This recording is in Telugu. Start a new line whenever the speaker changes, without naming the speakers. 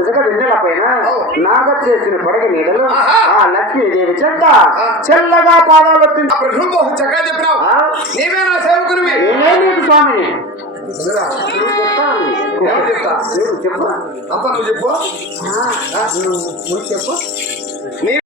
ఇసుక పైన నాగ చేసిన పడగ నీడలు ఆ లక్ష్మీదేవి చెక్క చెల్లగా పాదాలు
చక్కగా చెప్పినావు. నీవే నా సేవకునివి.
నేనే నీకు స్వామిని. చెప్పు?
చెప్పు.
చెప్పు.